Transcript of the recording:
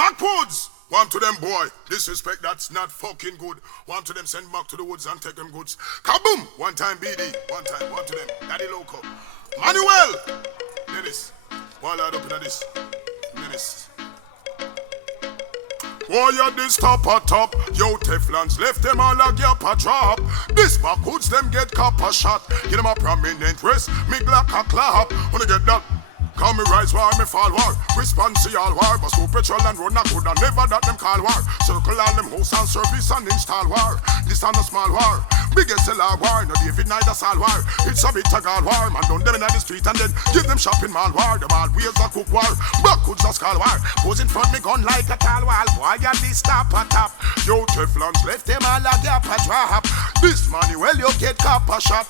Backwoods! One to them, boy. Disrespect, that's not fucking good. One to them, send back to the woods and take them goods. Kaboom! One time, BD. One time, one to them. Daddy Loco. Manuel! Dennis. One lad up in this. Dennis. Why you this top a top? Yo, Teflons left them all a gap a drop. This backwoods them get copper shot. Give them a prominent rest. Me glock a clap. Wanna get that? Call me rise war, me fall war. Response to all war. But scoop petrol and run a good and never that them call war. Circle all them house and service and install war. This a no small war. Biggest seller war. No David neither Sal war. It's a bit of all war. Man down them in the street and then give them shopping mall war. Them all ways a cook war. Backwoods a skull war. Goes in front me gun like a tall wall. Boy you this top a top. Yo Teflons left them all a gap a drop. This money well you get copper shot.